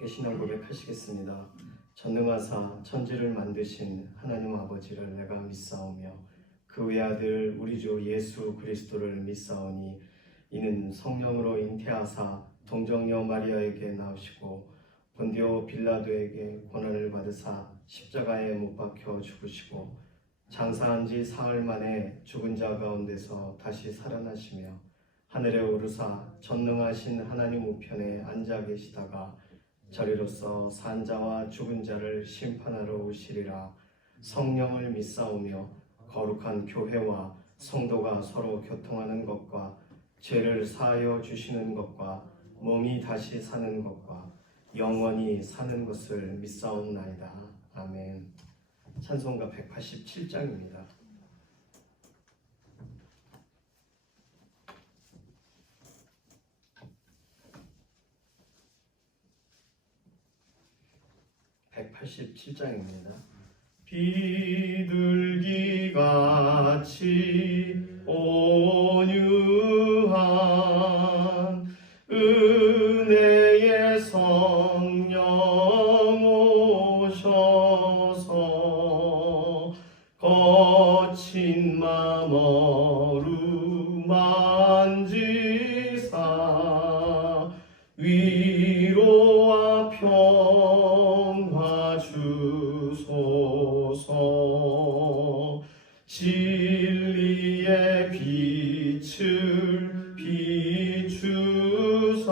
함께 신앙 고백하시겠습니다. 전능하사 천지를 만드신 하나님 아버지를 내가 믿사오며 그 외아들 우리 주 예수 그리스도를 믿사오니 이는 성령으로 잉태하사 동정녀 마리아에게 나오시고 본디오 빌라도에게 고난을 받으사 십자가에 못 박혀 죽으시고 장사한 지 사흘 만에 죽은 자 가운데서 다시 살아나시며 하늘에 오르사 전능하신 하나님 우편에 앉아 계시다가 저리로서 산 자와 죽은 자를 심판하러 오시리라. 성령을 믿사오며 거룩한 교회와 성도가 서로 교통하는 것과 죄를 사하여 주시는 것과 몸이 다시 사는 것과 영원히 사는 것을 믿사옵나이다. 아멘. 찬송가 187장입니다. 비둘기같이 온유한 은혜의 성령 오셔서 거친 맘 어루만지사 위로와 평화 주소서. 진리의 빛을 비추사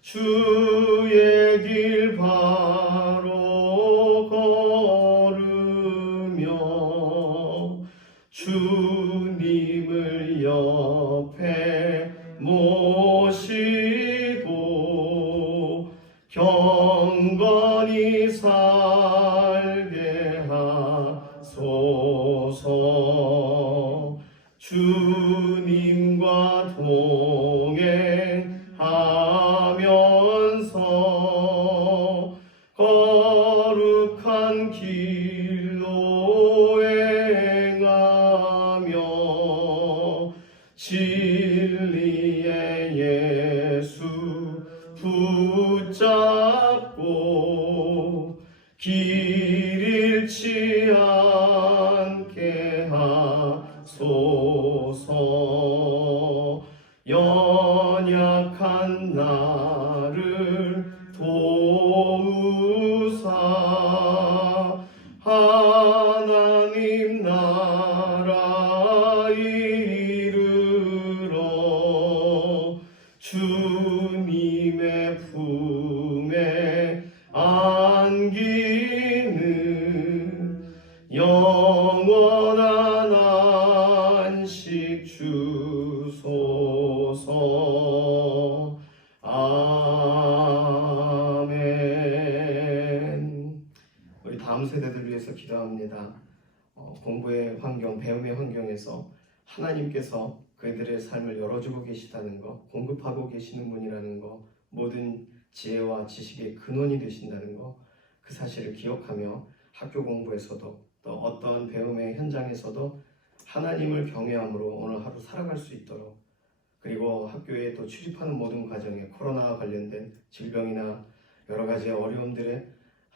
주의 길 바로 걸으며 주님을 옆에 모시고 경건히 살게 하소서. 주님과 동행하면서 거룩한 길로 행하며 진리의 예수 붙잡고 길 잃지 않게 하소서. 연약한 나를 도우사 하나님 나라 이르러 주님의 품에 안기는 영원한 안식 주소서. 아멘. 우리 다음 세대들 위해서 기도합니다. 공부의 환경, 배움의 환경에서 하나님께서 그들의 삶을 열어주고 계시다는 것, 공급하고 계시는 분이라는 것, 모든 지혜와 지식의 근원이 되신다는 것, 그 사실을 기억하며 학교 공부에서도 또 어떠한 배움의 현장에서도 하나님을 경외함으로 오늘 하루 살아갈 수 있도록, 그리고 학교에 또 출입하는 모든 과정에 코로나와 관련된 질병이나 여러 가지 어려움들에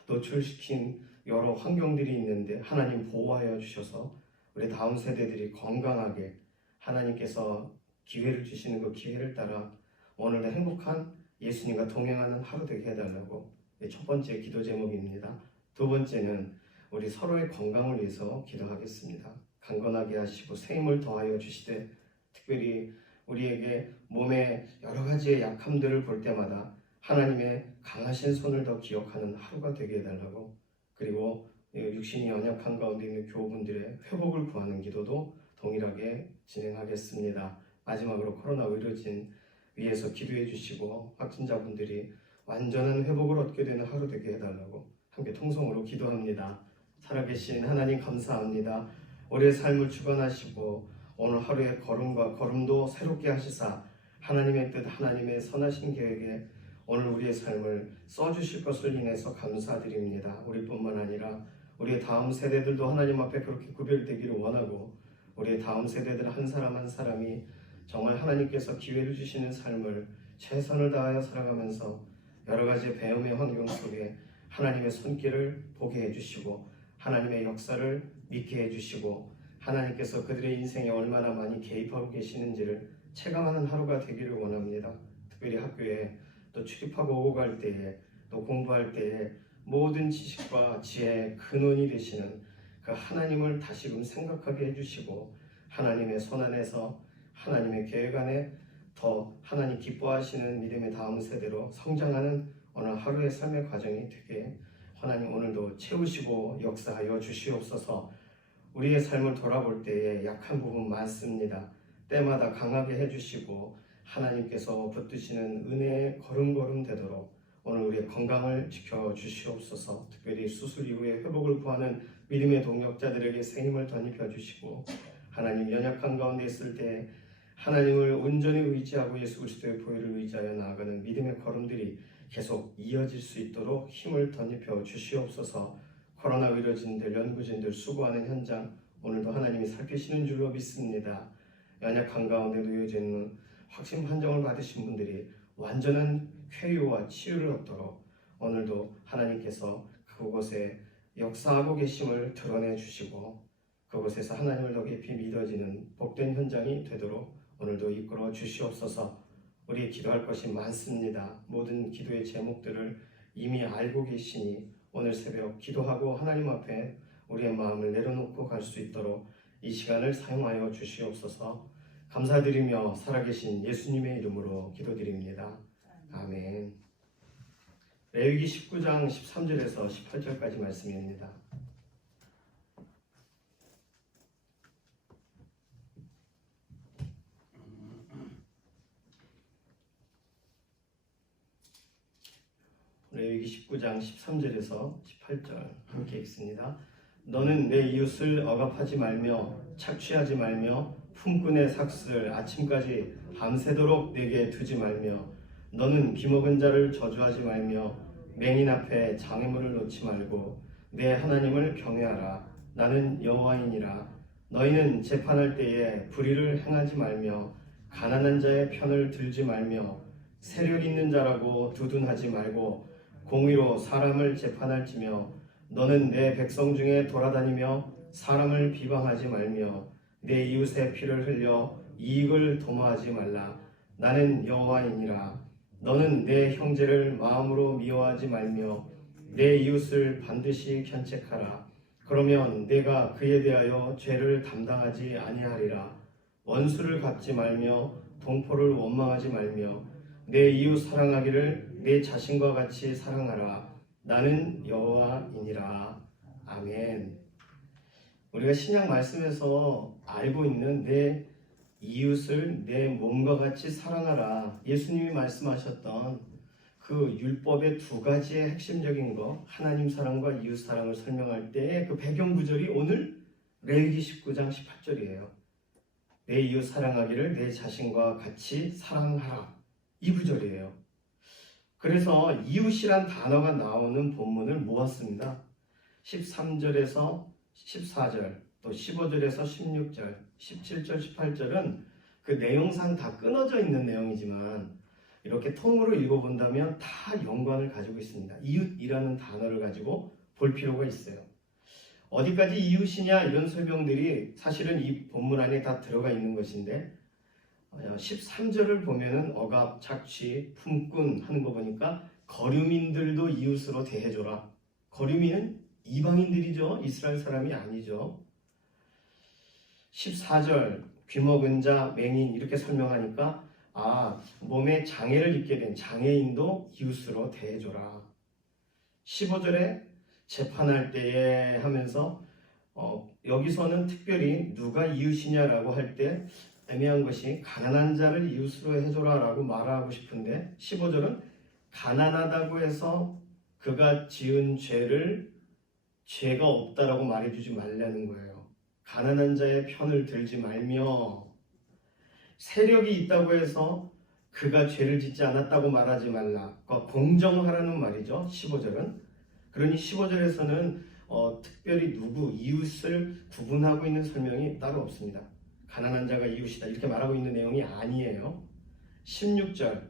노출시킨 여러 환경들이 있는데 하나님 보호하여 주셔서 우리 다음 세대들이 건강하게 하나님께서 기회를 주시는 그 기회를 따라 오늘도 행복한 예수님과 동행하는 하루 되게 해달라고 첫 번째 기도 제목입니다. 두 번째는 우리 서로의 건강을 위해서 기도하겠습니다. 강건하게 하시고 새 힘을 더하여 주시되, 특별히 우리에게 몸의 여러 가지의 약함들을 볼 때마다 하나님의 강하신 손을 더 기억하는 하루가 되게 해달라고, 그리고 육신이 연약한 가운데 있는 교우분들의 회복을 구하는 기도도 동일하게 진행하겠습니다. 마지막으로 코로나 의료진 위해서 기도해 주시고 확진자분들이 완전한 회복을 얻게 되는 하루 되게 해달라고 함께 통성으로 기도합니다. 살아계신 하나님 감사합니다. 우리의 삶을 주관하시고 오늘 하루의 걸음도 새롭게 하시사 하나님의 뜻, 하나님의 선하신 계획에 오늘 우리의 삶을 써주실 것을 인해서 감사드립니다. 우리뿐만 아니라 우리의 다음 세대들도 하나님 앞에 그렇게 구별되기를 원하고, 우리의 다음 세대들 한 사람 한 사람이 정말 하나님께서 기회를 주시는 삶을 최선을 다하여 살아가면서 여러 가지 배움의 환경 속에 하나님의 손길을 보게 해주시고 하나님의 역사를 믿게 해주시고 하나님께서 그들의 인생에 얼마나 많이 개입하고 계시는지를 체감하는 하루가 되기를 원합니다. 특별히 학교에 또 출입하고 오고 갈 때에 또 공부할 때에 모든 지식과 지혜의 근원이 되시는 그 하나님을 다시금 생각하게 해주시고 하나님의 손 안에서 하나님의 계획 안에 더 하나님 기뻐하시는 믿음의 다음 세대로 성장하는 오늘 하루의 삶의 과정이 되게 하나님 오늘도 채우시고 역사하여 주시옵소서. 우리의 삶을 돌아볼 때에 약한 부분 많습니다. 때마다 강하게 해주시고 하나님께서 붙드시는 은혜의 걸음걸음 되도록 오늘 우리의 건강을 지켜주시옵소서. 특별히 수술 이후에 회복을 구하는 믿음의 동역자들에게 새 힘을 덧입혀 주시고 하나님 연약한 가운데 있을 때 하나님을 온전히 의지하고 예수 그리스도의 보혈을 의지하여 나아가는 믿음의 걸음들이 계속 이어질 수 있도록 힘을 덧입혀 주시옵소서. 코로나 의료진들, 연구진들 수고하는 현장 오늘도 하나님이 살피시는 줄로 믿습니다. 연약한 가운데 놓여져 있는 확신 판정을 받으신 분들이 완전한 쾌유와 치유를 얻도록 오늘도 하나님께서 그곳에 역사하고 계심을 드러내 주시고 그곳에서 하나님을 더 깊이 믿어지는 복된 현장이 되도록 오늘도 이끌어 주시옵소서. 우리 기도할 것이 많습니다. 모든 기도의 제목들을 이미 알고 계시니 오늘 새벽 기도하고 하나님 앞에 우리의 마음을 내려놓고 갈 수 있도록 이 시간을 사용하여 주시옵소서. 감사드리며 살아계신 예수님의 이름으로 기도드립니다. 아멘. 레위기 19장 13절에서 18절까지 말씀입니다. 레위기 19장 13절에서 18절 함께 읽습니다. 너는 내 이웃을 억압하지 말며 착취하지 말며 품꾼의 삭슬 아침까지 밤새도록 내게 두지 말며 너는 비먹은 자를 저주하지 말며 맹인 앞에 장애물을 놓지 말고 내 하나님을 경외하라. 나는 여호와이니라. 너희는 재판할 때에 불의를 행하지 말며 가난한 자의 편을 들지 말며 세력 있는 자라고 두둔하지 말고 공의로 사람을 재판할지며 너는 내 백성 중에 돌아다니며 사람을 비방하지 말며 내 이웃의 피를 흘려 이익을 도모하지 말라. 나는 여호와이니라. 너는 내 형제를 마음으로 미워하지 말며 내 이웃을 반드시 견책하라. 그러면 내가 그에 대하여 죄를 담당하지 아니하리라. 원수를 갚지 말며 동포를 원망하지 말며 내 이웃 사랑하기를 내 자신과 같이 사랑하라. 나는 여호와이니라. 아멘. 우리가 신약 말씀에서 알고 있는 내 이웃을 내 몸과 같이 사랑하라. 예수님이 말씀하셨던 그 율법의 두 가지의 핵심적인 것, 하나님 사랑과 이웃 사랑을 설명할 때의 그 배경 구절이 오늘 레위기 19장 18절이에요. 내 이웃 사랑하기를 내 자신과 같이 사랑하라. 이 구절이에요. 그래서 이웃이란 단어가 나오는 본문을 모았습니다. 13절에서 14절, 또 15절에서 16절, 17절, 18절은 그 내용상 다 끊어져 있는 내용이지만 이렇게 통으로 읽어본다면 다 연관을 가지고 있습니다. 이웃이라는 단어를 가지고 볼 필요가 있어요. 어디까지 이웃이냐 이런 설명들이 사실은 이 본문 안에 다 들어가 있는 것인데 13절을 보면은 억압, 착취, 품꾼 하는 거 보니까 거류민들도 이웃으로 대해줘라. 거류민은 이방인들이죠. 이스라엘 사람이 아니죠. 14절 귀먹은 자, 맹인 이렇게 설명하니까 몸에 장애를 입게 된 장애인도 이웃으로 대해줘라. 15절에 재판할 때에 하면서 여기서는 특별히 누가 이웃이냐라고 할 때 애매한 것이 가난한 자를 이웃으로 해줘라 라고 말하고 싶은데 15절은 가난하다고 해서 그가 지은 죄가 없다라고 말해주지 말라는 거예요. 가난한 자의 편을 들지 말며 세력이 있다고 해서 그가 죄를 짓지 않았다고 말하지 말라. 그러니까 공정하라는 말이죠. 15절은. 그러니 15절에서는 특별히 이웃을 구분하고 있는 설명이 따로 없습니다. 가난한 자가 이웃이다 이렇게 말하고 있는 내용이 아니에요. 16절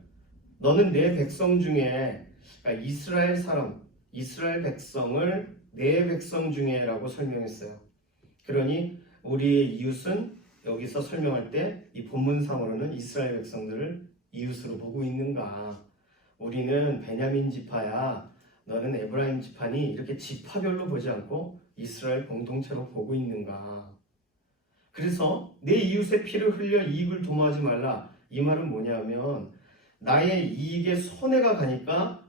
너는 내 백성 중에 그러니까 이스라엘 사람, 이스라엘 백성을 내 백성 중에라고 설명했어요. 그러니 우리의 이웃은 여기서 설명할 때 이 본문상으로는 이스라엘 백성들을 이웃으로 보고 있는가? 우리는 베냐민 지파야, 너는 에브라임 지파니, 이렇게 지파별로 보지 않고 이스라엘 공동체로 보고 있는가? 그래서 내 이웃의 피를 흘려 이익을 도모하지 말라. 이 말은 뭐냐면 나의 이익에 손해가 가니까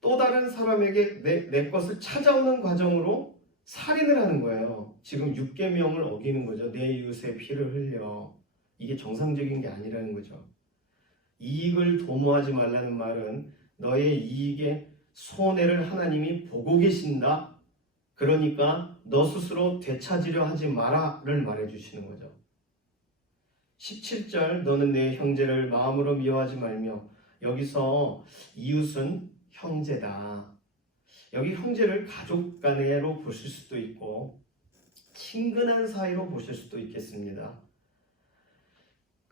또 다른 사람에게 내 것을 찾아오는 과정으로 살인을 하는 거예요. 지금 6계명을 어기는 거죠. 내 이웃의 피를 흘려. 이게 정상적인 게 아니라는 거죠. 이익을 도모하지 말라는 말은 너의 이익에 손해를 하나님이 보고 계신다. 그러니까 너 스스로 되찾으려 하지 마라를 말해주시는 거죠. 17절 너는 내 형제를 마음으로 미워하지 말며, 여기서 이웃은 형제다. 여기 형제를 가족 간으로 보실 수도 있고 친근한 사이로 보실 수도 있겠습니다.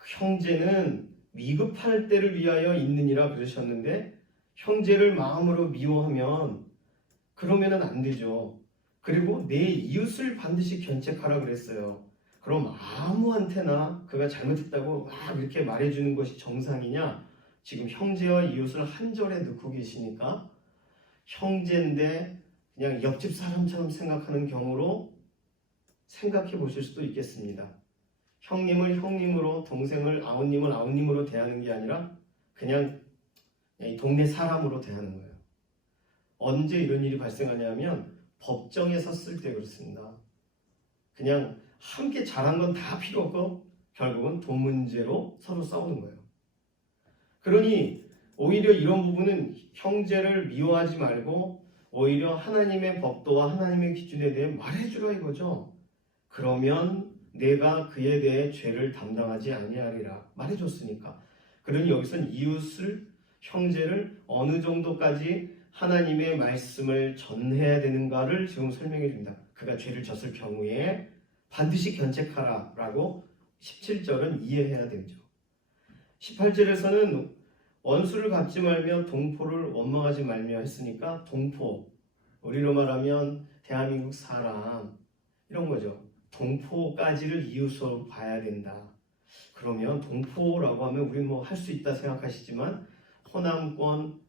형제는 위급할 때를 위하여 있느니라 그러셨는데 형제를 마음으로 미워하면 그러면은 안 되죠. 그리고 내 이웃을 반드시 견책하라 그랬어요. 그럼 아무한테나 그가 잘못했다고 막 이렇게 말해주는 것이 정상이냐? 지금 형제와 이웃을 한 절에 넣고 계시니까 형제인데 그냥 옆집 사람처럼 생각하는 경우로 생각해 보실 수도 있겠습니다. 형님을 형님으로, 동생을 아웃님으로 대하는 게 아니라 그냥 이 동네 사람으로 대하는 거예요. 언제 이런 일이 발생하냐면 법정에 섰을 때 그렇습니다. 그냥 함께 잘한 건 다 필요 없고 결국은 돈 문제로 서로 싸우는 거예요. 그러니 오히려 이런 부분은 형제를 미워하지 말고 오히려 하나님의 법도와 하나님의 기준에 대해 말해주라 이거죠. 그러면 내가 그에 대해 죄를 담당하지 아니하리라 말해줬으니까. 그러니 여기서는 이웃을, 형제를 어느 정도까지 하나님의 말씀을 전해야 되는가를 지금 설명해 줍니다. 그가 죄를 졌을 경우에 반드시 견책하라 라고 17절은 이해해야 되죠. 18절에서는 원수를 갚지 말며 동포를 원망하지 말며 했으니까 동포, 우리로 말하면 대한민국 사람 이런 거죠. 동포까지를 이웃으로 봐야 된다. 그러면 동포라고 하면 우리 뭐 할 수 있다 생각하시지만 호남권,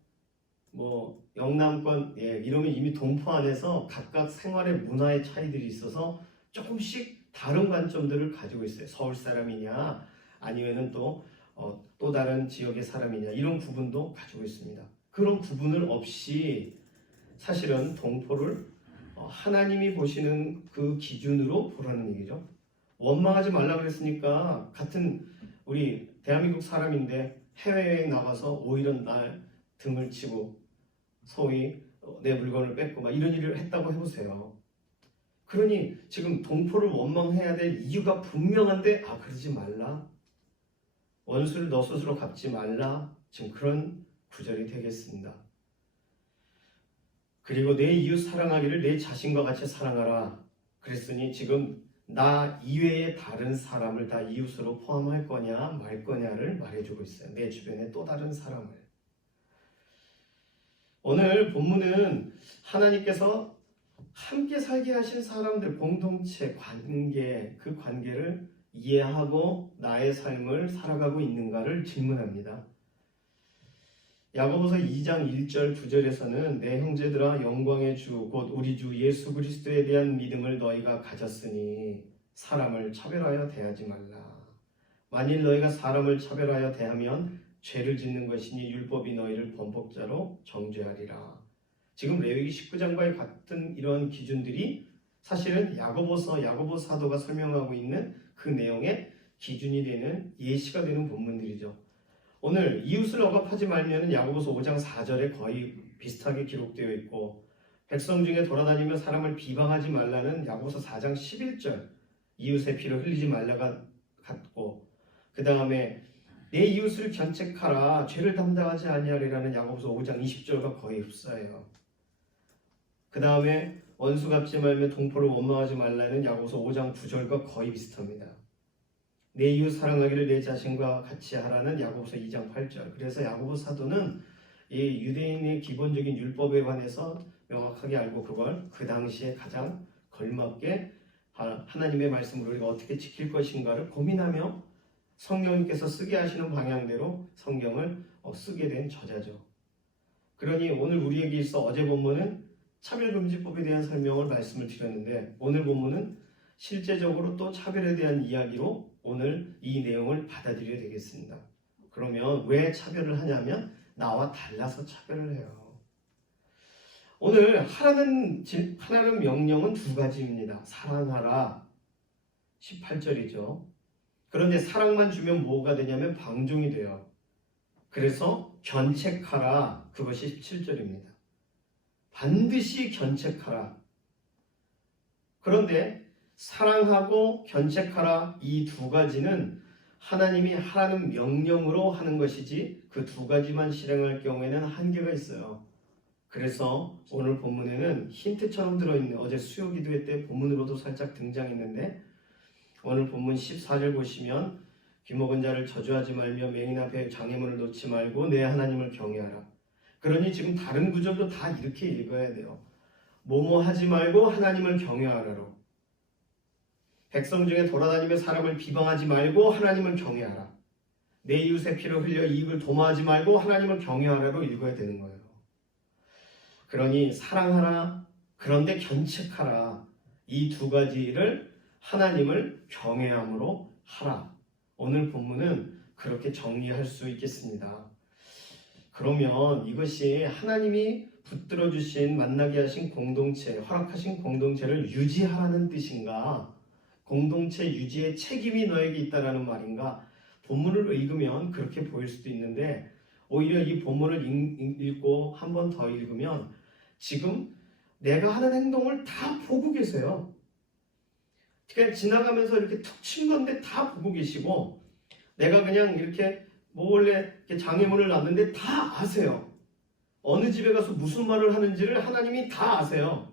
뭐 영남권 이러면 이미 동포 안에서 각각 생활의 문화의 차이들이 있어서 조금씩 다른 관점들을 가지고 있어요. 서울 사람이냐 아니면은 또 다른 지역의 사람이냐 이런 구분도 가지고 있습니다. 그런 구분을 없이 사실은 동포를 하나님이 보시는 그 기준으로 보라는 얘기죠. 원망하지 말라 그랬으니까 같은 우리 대한민국 사람인데 해외여행 나가서 오히려 날 등을 치고 소위 내 물건을 뺏고 막 이런 일을 했다고 해보세요. 그러니 지금 동포를 원망해야 될 이유가 분명한데 그러지 말라. 원수를 너 스스로 갚지 말라. 지금 그런 구절이 되겠습니다. 그리고 내 이웃 사랑하기를 내 자신과 같이 사랑하라. 그랬으니 지금 나 이외의 다른 사람을 다 이웃으로 포함할 거냐 말 거냐를 말해주고 있어요. 내 주변의 또 다른 사람을. 오늘 본문은 하나님께서 함께 살게 하신 사람들, 공동체, 관계, 그 관계를 이해하고 나의 삶을 살아가고 있는가를 질문합니다. 야고보서 2장 1절 9절에서는 내 형제들아 영광의 주 곧 우리 주 예수 그리스도에 대한 믿음을 너희가 가졌으니 사람을 차별하여 대하지 말라. 만일 너희가 사람을 차별하여 대하면 죄를 짓는 것이니 율법이 너희를 범법자로 정죄하리라. 지금 레위기 19장과의 같은 이런 기준들이 사실은 야고보 사도가 설명하고 있는 그 내용의 기준이 되는 예시가 되는 본문들이죠. 오늘 이웃을 억압하지 말면 야고보서 5장 4절에 거의 비슷하게 기록되어 있고, 백성 중에 돌아다니며 사람을 비방하지 말라는 야고보서 4장 11절 이웃의 피를 흘리지 말라가 같고, 그 다음에 내 이웃을 견책하라 죄를 담당하지 아니하리라는 야고보서 5장 20절과 거의 흡사해요. 그 다음에 원수 갚지 말며 동포를 원망하지 말라는 야고보서 5장 9절과 거의 비슷합니다. 내 이웃 사랑하기를 내 자신과 같이 하라는 야고보서 2장 8절. 그래서 야고보 사도는 이 유대인의 기본적인 율법에 관해서 명확하게 알고 그걸 그 당시에 가장 걸맞게 하나님의 말씀을 우리가 어떻게 지킬 것인가를 고민하며 성령님께서 쓰게 하시는 방향대로 성경을 쓰게 된 저자죠. 그러니 오늘 우리에게 있어 어제 본문은 차별금지법에 대한 설명을 말씀을 드렸는데 오늘 본문은 실제적으로 또 차별에 대한 이야기로 오늘 이 내용을 받아들여야 되겠습니다. 그러면 왜 차별을 하냐면 나와 달라서 차별을 해요. 오늘 하라는 명령은 두 가지입니다. 사랑하라 18절이죠. 그런데 사랑만 주면 뭐가 되냐면 방종이 돼요. 그래서 견책하라 그것이 17절입니다. 반드시 견책하라. 그런데 사랑하고 견책하라 이 두 가지는 하나님이 하라는 명령으로 하는 것이지 그 두 가지만 실행할 경우에는 한계가 있어요. 그래서 오늘 본문에는 힌트처럼 들어있는 어제 수요 기도회 때 본문으로도 살짝 등장했는데 오늘 본문 14절 보시면 귀먹은 자를 저주하지 말며 맹인 앞에 장애물을 놓지 말고 내 하나님을 경외하라. 그러니 지금 다른 구절도 다 이렇게 읽어야 돼요. 뭐뭐 하지 말고 하나님을 경외하라로. 백성 중에 돌아다니며 사람을 비방하지 말고 하나님을 경외하라. 내 이웃의 피를 흘려 이익을 도모하지 말고 하나님을 경외하라로 읽어야 되는 거예요. 그러니 사랑하라, 그런데 견책하라. 이 두 가지를 하나님을 경외함으로 하라. 오늘 본문은 그렇게 정리할 수 있겠습니다. 그러면 이것이 하나님이 붙들어 주신 만나게 하신 공동체, 허락하신 공동체를 유지하라는 뜻인가? 공동체 유지의 책임이 너에게 있다라는 말인가? 본문을 읽으면 그렇게 보일 수도 있는데 오히려 이 본문을 읽고 한 번 더 읽으면 지금 내가 하는 행동을 다 보고 계세요. 그냥 지나가면서 이렇게 툭 친 건데 다 보고 계시고 내가 그냥 이렇게 몰래 장애물을 놨는데 다 아세요. 어느 집에 가서 무슨 말을 하는지를 하나님이 다 아세요.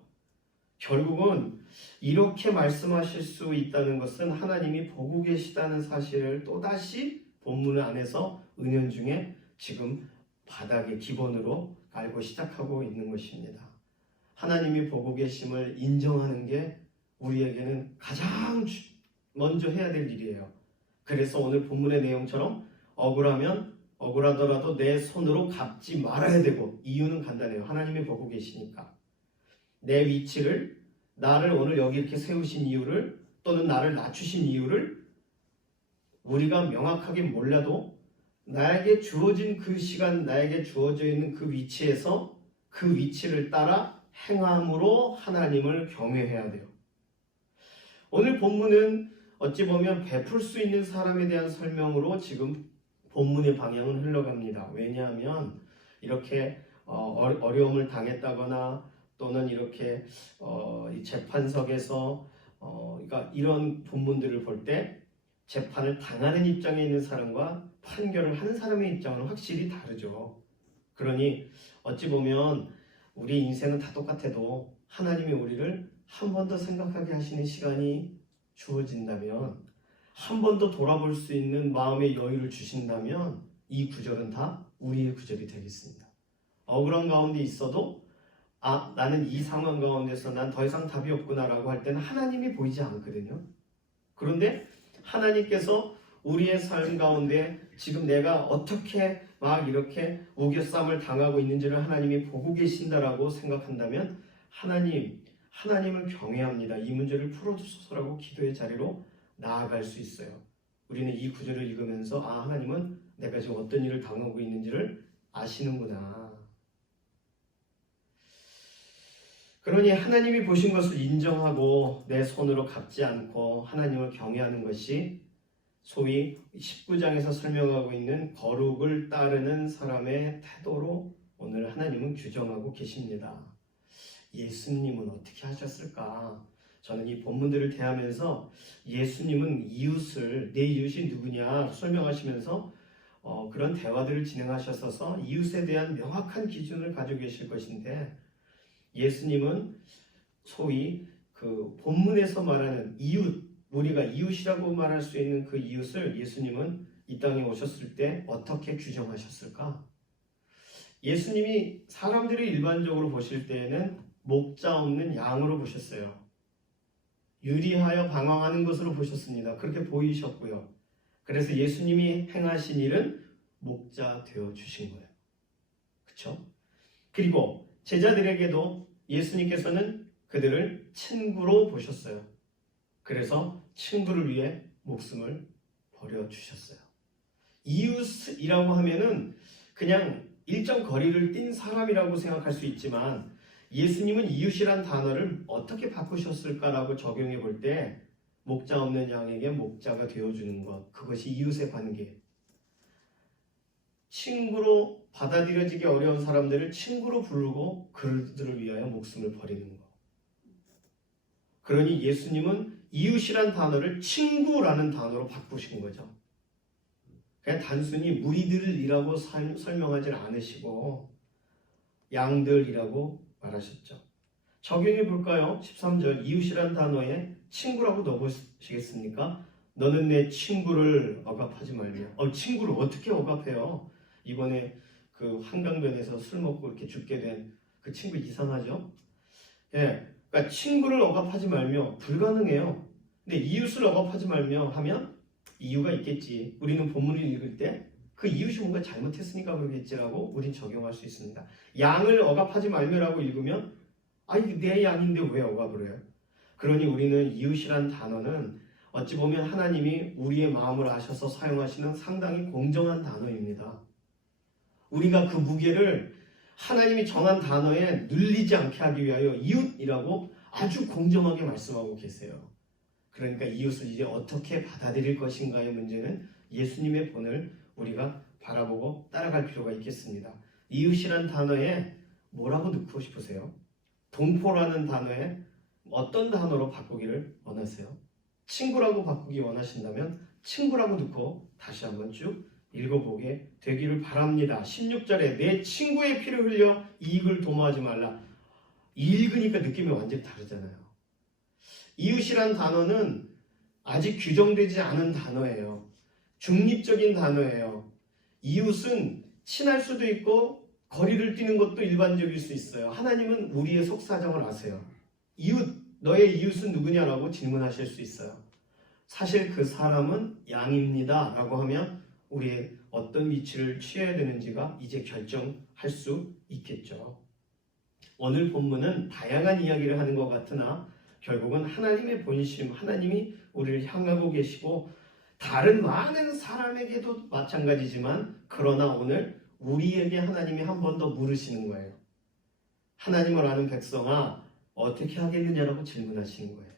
결국은 이렇게 말씀하실 수 있다는 것은 하나님이 보고 계시다는 사실을 또다시 본문 안에서 은연중에 지금 바닥의 기본으로 알고 시작하고 있는 것입니다. 하나님이 보고 계심을 인정하는 게 우리에게는 가장 먼저 해야 될 일이에요. 그래서 오늘 본문의 내용처럼 억울하더라도 내 손으로 갚지 말아야 되고 이유는 간단해요. 하나님이 보고 계시니까. 내 위치를 나를 오늘 여기 이렇게 세우신 이유를 또는 나를 낮추신 이유를 우리가 명확하게 몰라도 나에게 주어진 그 시간 나에게 주어져 있는 그 위치에서 그 위치를 따라 행함으로 하나님을 경외해야 돼요. 오늘 본문은 어찌 보면 베풀 수 있는 사람에 대한 설명으로 지금 본문의 방향은 흘러갑니다. 왜냐하면 이렇게 어려움을 당했다거나 또는 이렇게 이 재판석에서 그러니까 이런 본문들을 볼 때 재판을 당하는 입장에 있는 사람과 판결을 하는 사람의 입장은 확실히 다르죠. 그러니 어찌 보면 우리 인생은 다 똑같아도 하나님이 우리를 한 번 더 생각하게 하시는 시간이 주어진다면 한 번 더 돌아볼 수 있는 마음의 여유를 주신다면 이 구절은 다 우리의 구절이 되겠습니다. 억울한 가운데 있어도 나는 이 상황 가운데서 난 더 이상 답이 없구나라고 할 때는 하나님이 보이지 않거든요. 그런데 하나님께서 우리의 삶 가운데 지금 내가 어떻게 막 이렇게 우겨쌈을 당하고 있는지를 하나님이 보고 계신다라고 생각한다면 하나님을 경외합니다. 이 문제를 풀어주소서라고 기도의 자리로 나아갈 수 있어요. 우리는 이 구절을 읽으면서 하나님은 내가 지금 어떤 일을 당하고 있는지를 아시는구나. 그러니 하나님이 보신 것을 인정하고 내 손으로 갚지 않고 하나님을 경외하는 것이 소위 19장에서 설명하고 있는 거룩을 따르는 사람의 태도로 오늘 하나님은 규정하고 계십니다. 예수님은 어떻게 하셨을까? 저는 이 본문들을 대하면서 예수님은 내 이웃이 누구냐 설명하시면서 그런 대화들을 진행하셨어서 이웃에 대한 명확한 기준을 가지고 계실 것인데 예수님은 소위 그 본문에서 말하는 이웃, 우리가 이웃이라고 말할 수 있는 그 이웃을 예수님은 이 땅에 오셨을 때 어떻게 규정하셨을까? 예수님이 사람들이 일반적으로 보실 때에는 목자 없는 양으로 보셨어요. 유리하여 방황하는 것으로 보셨습니다. 그렇게 보이셨고요. 그래서 예수님이 행하신 일은 목자 되어 주신 거예요. 그렇죠? 그리고 제자들에게도 예수님께서는 그들을 친구로 보셨어요. 그래서 친구를 위해 목숨을 버려주셨어요. 이웃이라고 하면은 그냥 일정 거리를 뛴 사람이라고 생각할 수 있지만 예수님은 이웃이란 단어를 어떻게 바꾸셨을까라고 적용해 볼 때 목자 없는 양에게 목자가 되어주는 것, 그것이 이웃의 관계. 친구로 받아들여지기 어려운 사람들을 친구로 부르고 그들을 위하여 목숨을 버리는 것. 그러니 예수님은 이웃이란 단어를 친구라는 단어로 바꾸신 거죠. 그냥 단순히 무리들이라고 설명하지 않으시고 양들이라고 말하셨죠. 적용해 볼까요? 13절 이웃이란 단어에 친구라고 넣어보시겠습니까? 너는 내 친구를 억압하지 말며. 친구를 어떻게 억압해요? 이번에 그 한강변에서 술 먹고 이렇게 죽게 된 그 친구 이상하죠? 예, 그러니까 친구를 억압하지 말며 불가능해요. 근데 이웃을 억압하지 말며 하면 이유가 있겠지. 우리는 본문을 읽을 때 그 이웃이 뭔가 잘못했으니까 그러겠지라고 우린 적용할 수 있습니다. 양을 억압하지 말며라고 읽으면 이게 내 양인데 왜 억압을 해요? 그러니 우리는 이웃이란 단어는 어찌 보면 하나님이 우리의 마음을 아셔서 사용하시는 상당히 공정한 단어입니다. 우리가 그 무게를 하나님이 정한 단어에 눌리지 않게 하기 위하여 이웃이라고 아주 공정하게 말씀하고 계세요. 그러니까 이웃을 이제 어떻게 받아들일 것인가의 문제는 예수님의 본을 우리가 바라보고 따라갈 필요가 있겠습니다. 이웃이란 단어에 뭐라고 넣고 싶으세요? 동포라는 단어에 어떤 단어로 바꾸기를 원하세요? 친구라고 바꾸기 원하신다면 친구라고 넣고 다시 한번 쭉 읽어보게 되기를 바랍니다. 16절에 내 친구의 피를 흘려 이익을 도모하지 말라. 읽으니까 느낌이 완전히 다르잖아요. 이웃이란 단어는 아직 규정되지 않은 단어예요. 중립적인 단어예요. 이웃은 친할 수도 있고 거리를 뛰는 것도 일반적일 수 있어요. 하나님은 우리의 속사정을 아세요. 너의 이웃은 누구냐라고 질문하실 수 있어요. 사실 그 사람은 양입니다 라고 하면 우리의 어떤 위치를 취해야 되는지가 이제 결정할 수 있겠죠. 오늘 본문은 다양한 이야기를 하는 것 같으나 결국은 하나님의 본심, 하나님이 우리를 향하고 계시고 다른 많은 사람에게도 마찬가지지만 그러나 오늘 우리에게 하나님이 한 번 더 물으시는 거예요. 하나님을 아는 백성아 어떻게 하겠느냐라고 질문하시는 거예요.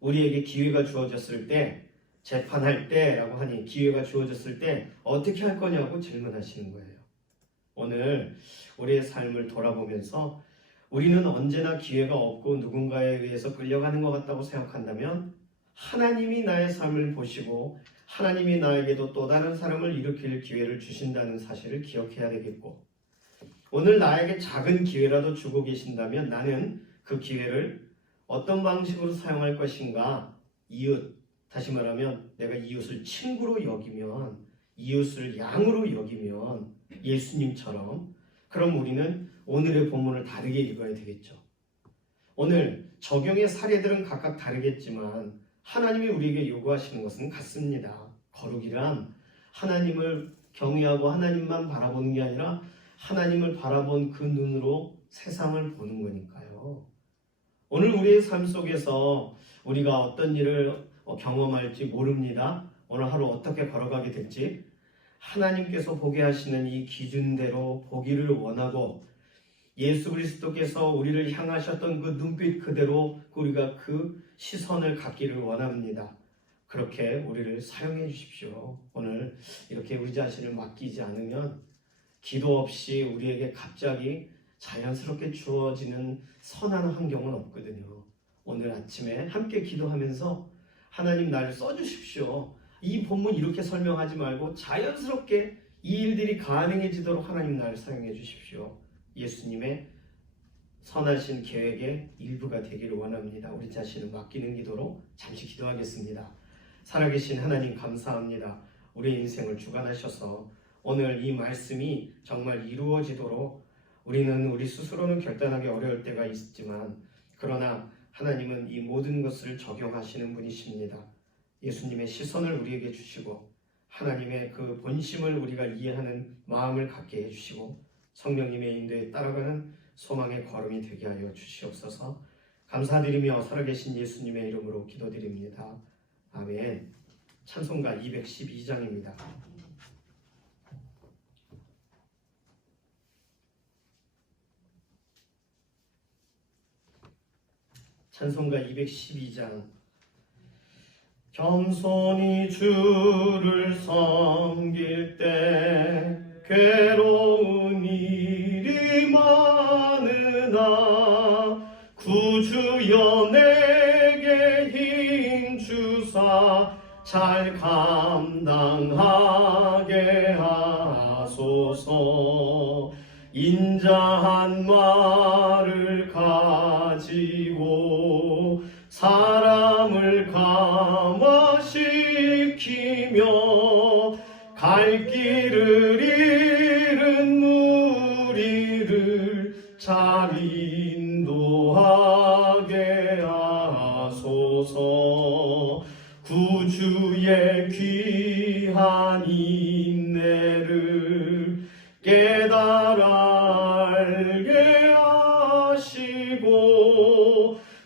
우리에게 기회가 주어졌을 때 재판할 때라고 하니 기회가 주어졌을 때 어떻게 할 거냐고 질문하시는 거예요. 오늘 우리의 삶을 돌아보면서 우리는 언제나 기회가 없고 누군가에 의해서 끌려가는 것 같다고 생각한다면 하나님이 나의 삶을 보시고 하나님이 나에게도 또 다른 사람을 일으킬 기회를 주신다는 사실을 기억해야 되겠고 오늘 나에게 작은 기회라도 주고 계신다면 나는 그 기회를 어떤 방식으로 사용할 것인가? 이웃, 다시 말하면 내가 이웃을 친구로 여기면 이웃을 양으로 여기면 예수님처럼 그럼 우리는 오늘의 본문을 다르게 읽어야 되겠죠. 오늘 적용의 사례들은 각각 다르겠지만 하나님이 우리에게 요구하시는 것은 같습니다. 거룩이란 하나님을 경외하고 하나님만 바라보는 게 아니라 하나님을 바라본 그 눈으로 세상을 보는 거니까요. 오늘 우리의 삶 속에서 우리가 어떤 일을 경험할지 모릅니다. 오늘 하루 어떻게 걸어가게 될지 하나님께서 보게 하시는 이 기준대로 보기를 원하고 예수 그리스도께서 우리를 향하셨던 그 눈빛 그대로 우리가 그 시선을 갖기를 원합니다. 그렇게 우리를 사용해 주십시오. 오늘 이렇게 우리 자신을 맡기지 않으면 기도 없이 우리에게 갑자기 자연스럽게 주어지는 선한 환경은 없거든요. 오늘 아침에 함께 기도하면서 하나님 나를 써주십시오. 이 본문 이렇게 설명하지 말고 자연스럽게 이 일들이 가능해지도록 하나님 나를 사용해 주십시오. 예수님의 선하신 계획의 일부가 되기를 원합니다. 우리 자신을 맡기는 기도로 잠시 기도하겠습니다. 살아계신 하나님 감사합니다. 우리의 인생을 주관하셔서 오늘 이 말씀이 정말 이루어지도록 우리는 우리 스스로는 결단하기 어려울 때가 있지만 그러나 하나님은 이 모든 것을 적용하시는 분이십니다. 예수님의 시선을 우리에게 주시고 하나님의 그 본심을 우리가 이해하는 마음을 갖게 해주시고 성령님의 인도에 따라가는 소망의 걸음이 되게 하여 주시옵소서. 감사드리며 살아계신 예수님의 이름으로 기도드립니다. 아멘. 찬송가 212장입니다. 찬송가 212장. 겸손히 주를 섬길 때 괴로운 일이 많으나 구주여 내게 힘 주사 잘 감당하게 하소서. 인자한 말을 가지고 사람을 감화시키며 갈 길을 잃은 무리를 잘 인도하게 하소서. 구주의 귀한 인내를 깨달아 알게 하시고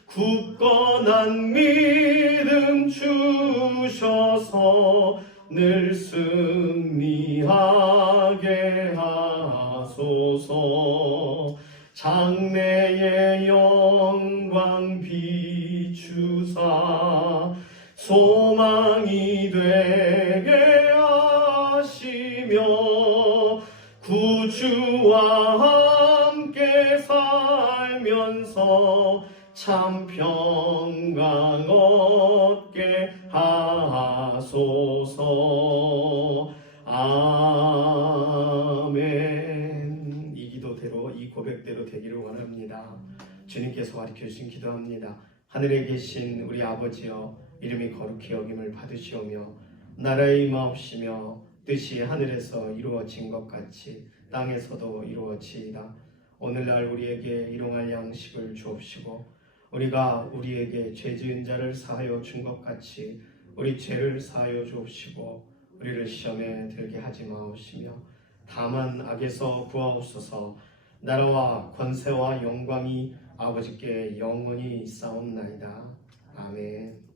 굳건한 믿음 주셔서 늘 승리하게 하소서. 장래의 영광 비추사 소망이 되게 하시며 구주와 함께 살면서 참 평강 얻게 하소서. 아멘. 이 기도대로 이 고백대로 되기를 원합니다. 주님께서 가르쳐 주신 기도합니다. 하늘에 계신 우리 아버지여 이름이 거룩히 여김을 받으시오며 나라의 임하옵시며 뜻이 하늘에서 이루어진 것 같이 땅에서도 이루어지이다. 오늘날 우리에게 일용할 양식을 주옵시고 우리가 우리에게 죄 지은 자를 사하여 준 것 같이 우리 죄를 사하여 주옵시고 우리를 시험에 들게 하지 마옵시며 다만 악에서 구하옵소서. 나라와 권세와 영광이 아버지께 영원히 있사옵나이다. 아멘.